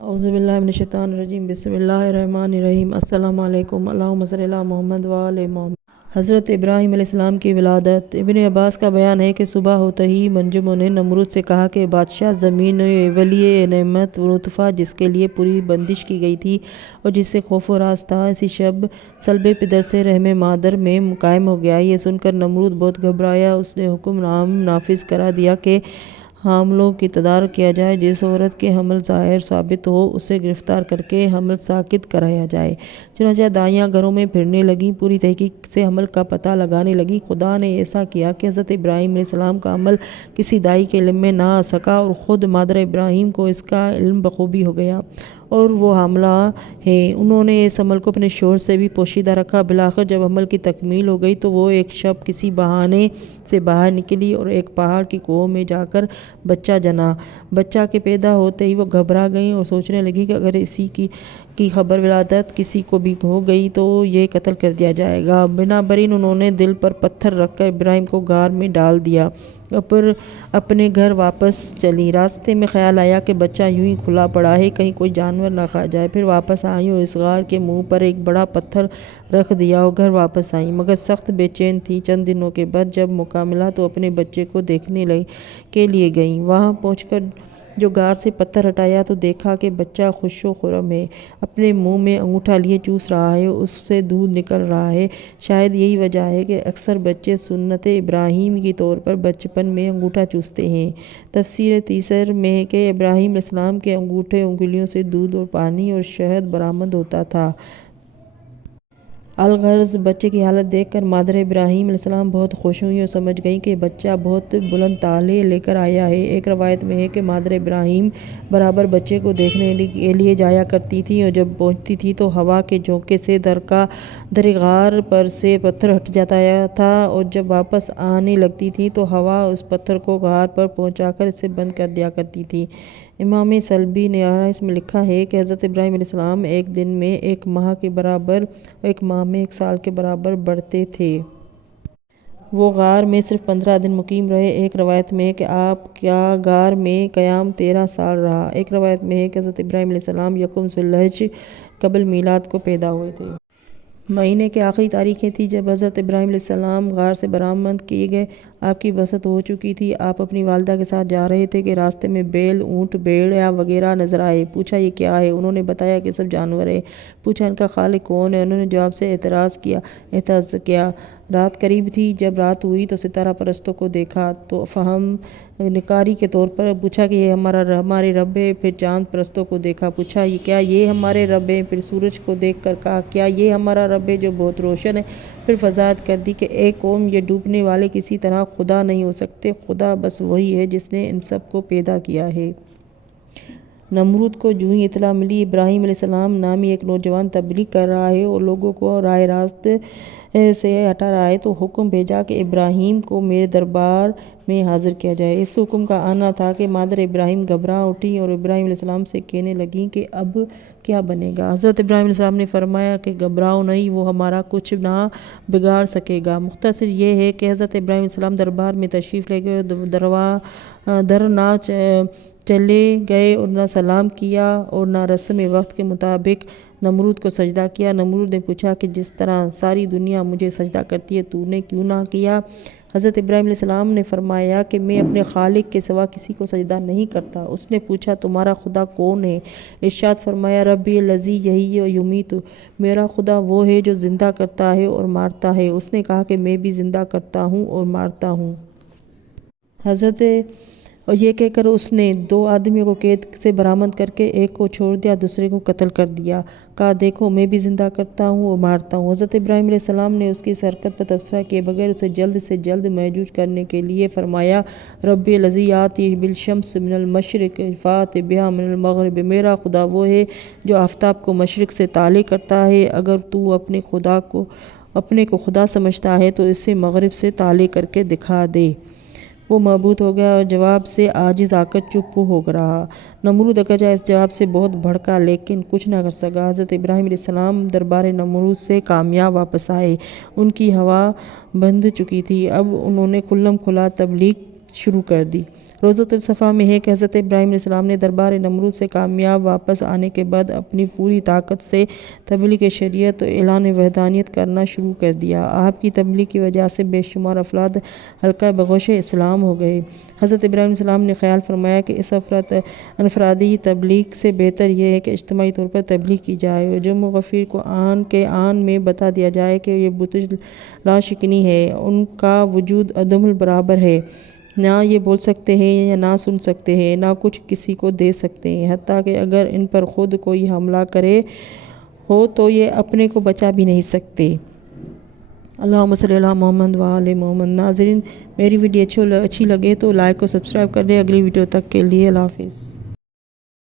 اعوذ باللہ من الشیطان الرجیم بسم اللہ الرحمن الرحیم السلام علیکم اللہم صلی علی محمد وآل محمد۔ حضرت ابراہیم علیہ السلام کی ولادت۔ ابن عباس کا بیان ہے کہ صبح ہوتے ہی منجموں نے نمرود سے کہا کہ بادشاہ زمین ولی نعمت نطفہ جس کے لیے پوری بندش کی گئی تھی اور جس سے خوف و راز تھا، اسی شب صلب پدر سے رحم مادر میں قائم ہو گیا۔ یہ سن کر نمرود بہت گھبرایا۔ اس نے حکم نافذ کرا دیا کہ حاملوں کی تدارک کیا جائے، جس عورت کے حمل ظاہر ثابت ہو اسے گرفتار کر کے حمل ساقط کرایا جائے۔ چنانچہ دائیاں گھروں میں پھرنے لگیں، پوری تحقیق سے حمل کا پتہ لگانے لگیں۔ خدا نے ایسا کیا کہ حضرت ابراہیم علیہ السلام کا حمل کسی دائی کے علم میں نہ آ سکا اور خود مادر ابراہیم کو اس کا علم بخوبی ہو گیا اور وہ حاملہ ہیں۔ انہوں نے اس عمل کو اپنے شوہر سے بھی پوشیدہ رکھا۔ بالآخر جب حمل کی تکمیل ہو گئی تو وہ ایک شب کسی بہانے سے باہر نکلی اور ایک پہاڑ کی کوہ میں جا کر بچہ جنا۔ بچہ کے پیدا ہوتے ہی وہ گھبرا گئیں اور سوچنے لگیں کہ اگر اسی کی خبر ولادت کسی کو بھی ہو گئی تو یہ قتل کر دیا جائے گا۔ بنابراین انہوں نے دل پر پتھر رکھ کر ابراہیم کو غار میں ڈال دیا اور اپنے گھر واپس چلیں۔ راستے میں خیال آیا کہ بچہ یوں ہی کھلا پڑا ہے، کہیں کوئی جانور نہ کھا جائے۔ پھر واپس آئیں اور اس غار کے منہ پر ایک بڑا پتھر رکھ دیا اور گھر واپس آئیں، مگر سخت بے چین تھیں۔ چند دنوں کے بعد جب موقع ملا تو اپنے بچے کو دیکھنے کے لیے گئیں۔ وہاں پہنچ کر جو غار سے پتھر ہٹایا تو دیکھا کہ بچہ خوش و خرم ہے، اپنے منہ میں انگوٹھا لیے چوس رہا ہے، اس سے دودھ نکل رہا ہے۔ شاید یہی وجہ ہے کہ اکثر بچے سنت ابراہیم کے طور پر بچپن میں انگوٹھا چوستے ہیں۔ تفسیر تیسر میں ہے کہ ابراہیم علیہ السلام کے انگوٹھے انگلیوں سے دودھ اور پانی اور شہد برآمد ہوتا تھا۔ الغرض بچے کی حالت دیکھ کر مادر ابراہیم علیہ السلام بہت خوش ہوئیں اور سمجھ گئیں کہ بچہ بہت بلند تالے لے کر آیا ہے۔ ایک روایت میں ہے کہ مادر ابراہیم برابر بچے کو دیکھنے کے لیے جایا کرتی تھیں اور جب پہنچتی تھیں تو ہوا کے جھونکے سے در غار پر سے پتھر ہٹ جاتا تھا اور جب واپس آنے لگتی تھیں تو ہوا اس پتھر کو غار پر پہنچا کر اسے بند کر دیا کرتی تھی۔ امام سلبی نے اس میں لکھا ہے کہ حضرت ابراہیم علیہ السلام ایک دن میں 1 ماہ کے برابر اور 1 ماہ میں 1 سال کے برابر بڑھتے تھے۔ وہ غار میں صرف 15 دن مقیم رہے۔ ایک روایت میں ہے کہ آپ کا غار میں قیام 13 سال رہا۔ ایک روایت میں ہے کہ حضرت ابراہیم علیہ السلام یکم ذی الحجہ قبل میلاد کو پیدا ہوئے تھے۔ مہینے کی آخری تاریخیں تھیں جب حضرت ابراہیم علیہ السلام غار سے برآمد کیے گئے۔ آپ کی بعثت ہو چکی تھی۔ آپ اپنی والدہ کے ساتھ جا رہے تھے کہ راستے میں بیل، اونٹ، بھیڑیا وغیرہ نظر آئے۔ پوچھا یہ کیا ہے؟ انہوں نے بتایا کہ سب جانور ہیں۔ پوچھا ان کا خالق کون ہے؟ انہوں نے جواب سے اعتراض کیا۔ رات قریب تھی۔ جب رات ہوئی تو ستارہ پرستوں کو دیکھا تو فہم نکاری کے طور پر پوچھا کہ یہ ہمارے رب ہے۔ پھر چاند پرستوں کو دیکھا، پوچھا کیا یہ ہمارے رب ہیں؟ پھر سورج کو دیکھ کر کہا کیا یہ ہمارا رب ہے جو بہت روشن ہے؟ پھر وضاحت کر دی کہ اے قوم، یہ ڈوبنے والے کسی طرح خدا نہیں ہو سکتے، خدا بس وہی ہے جس نے ان سب کو پیدا کیا ہے۔ نمرود کو جوں ہی اطلاع ملی ابراہیم علیہ السلام نامی ایک نوجوان تبلیغ کر رہا ہے اور لوگوں کو راہ راست سے ہٹا رہا ہے تو حکم بھیجا کہ ابراہیم کو میرے دربار میں حاضر کیا جائے۔ اس حکم کا آنا تھا کہ مادر ابراہیم گھبرا اٹھیں اور ابراہیم علیہ السلام سے کہنے لگیں کہ اب کیا بنے گا؟ حضرت ابراہیم علیہ السلام نے فرمایا کہ گھبراؤ نہیں، وہ ہمارا کچھ نہ بگاڑ سکے گا۔ مختصر یہ ہے کہ حضرت ابراہیم علیہ السلام دربار میں تشریف لے گئے اور در نہ چلے گئے اور نہ سلام کیا اور نہ رسم وقت کے مطابق نمرود کو سجدہ کیا۔ نمرود نے پوچھا کہ جس طرح ساری دنیا مجھے سجدہ کرتی ہے تو نے کیوں نہ کیا؟ حضرت ابراہیم علیہ السلام نے فرمایا کہ میں اپنے خالق کے سوا کسی کو سجدہ نہیں کرتا۔ اس نے پوچھا تمہارا خدا کون ہے؟ ارشاد فرمایا ربی الذی یحیی و یمیت، میرا خدا وہ ہے جو زندہ کرتا ہے اور مارتا ہے۔ اس نے کہا کہ میں بھی زندہ کرتا ہوں اور مارتا ہوں۔ اور یہ کہہ کر اس نے 2 آدمیوں کو قید سے برآمد کر کے ایک کو چھوڑ دیا، دوسرے کو قتل کر دیا۔ کہا دیکھو میں بھی زندہ کرتا ہوں اور مارتا ہوں۔ حضرت ابراہیم علیہ السلام نے اس کی اس حرکت پر تبصرہ کیے بغیر اسے جلد سے جلد محجوج کرنے کے لیے فرمایا ربی الذی یأتی بالشمس من المشرق فأت بہا من المغرب، میرا خدا وہ ہے جو آفتاب کو مشرق سے طالع کرتا ہے، اگر تو اپنے کو خدا سمجھتا ہے تو اسے مغرب سے طالع کر کے دکھا دے۔ وہ مبہوت ہو گیا اور جواب سے عاجز آ کر چپ ہو رہا۔ نمرود اگرچہ اس جواب سے بہت بھڑکا لیکن کچھ نہ کر سکا۔ حضرت ابراہیم علیہ السلام دربار نمرود سے کامیاب واپس آئے۔ ان کی ہوا بندھ چکی تھی۔ اب انہوں نے کھلم کھلا تبلیغ شروع کر دی۔ روضۃ الصفا میں ہے کہ حضرت ابراہیم علیہ السلام نے دربار نمرود سے کامیاب واپس آنے کے بعد اپنی پوری طاقت سے تبلیغ شریعت و اعلان وحدانیت کرنا شروع کر دیا۔ آپ کی تبلیغ کی وجہ سے بے شمار افراد حلقہ بگوش اسلام ہو گئے۔ حضرت ابراہیم علیہ السلام نے خیال فرمایا کہ اس انفرادی تبلیغ سے بہتر یہ ہے کہ اجتماعی طور پر تبلیغ کی جائے اور جرم و غفیر کو آن کے آن میں بتا دیا جائے کہ یہ بت لا شکنی ہے، ان کا وجود عدم البرابر ہے، نہ یہ بول سکتے ہیں یا نہ سن سکتے ہیں، نہ کچھ کسی کو دے سکتے ہیں، حتیٰ کہ اگر ان پر خود کوئی حملہ کرے ہو تو یہ اپنے کو بچا بھی نہیں سکتے۔ اللہم صلی علی محمد و آل محمد۔ ناظرین، میری ویڈیو اچھی لگے تو لائک اور سبسکرائب کر دیں۔ اگلی ویڈیو تک کے لیے اللہ حافظ۔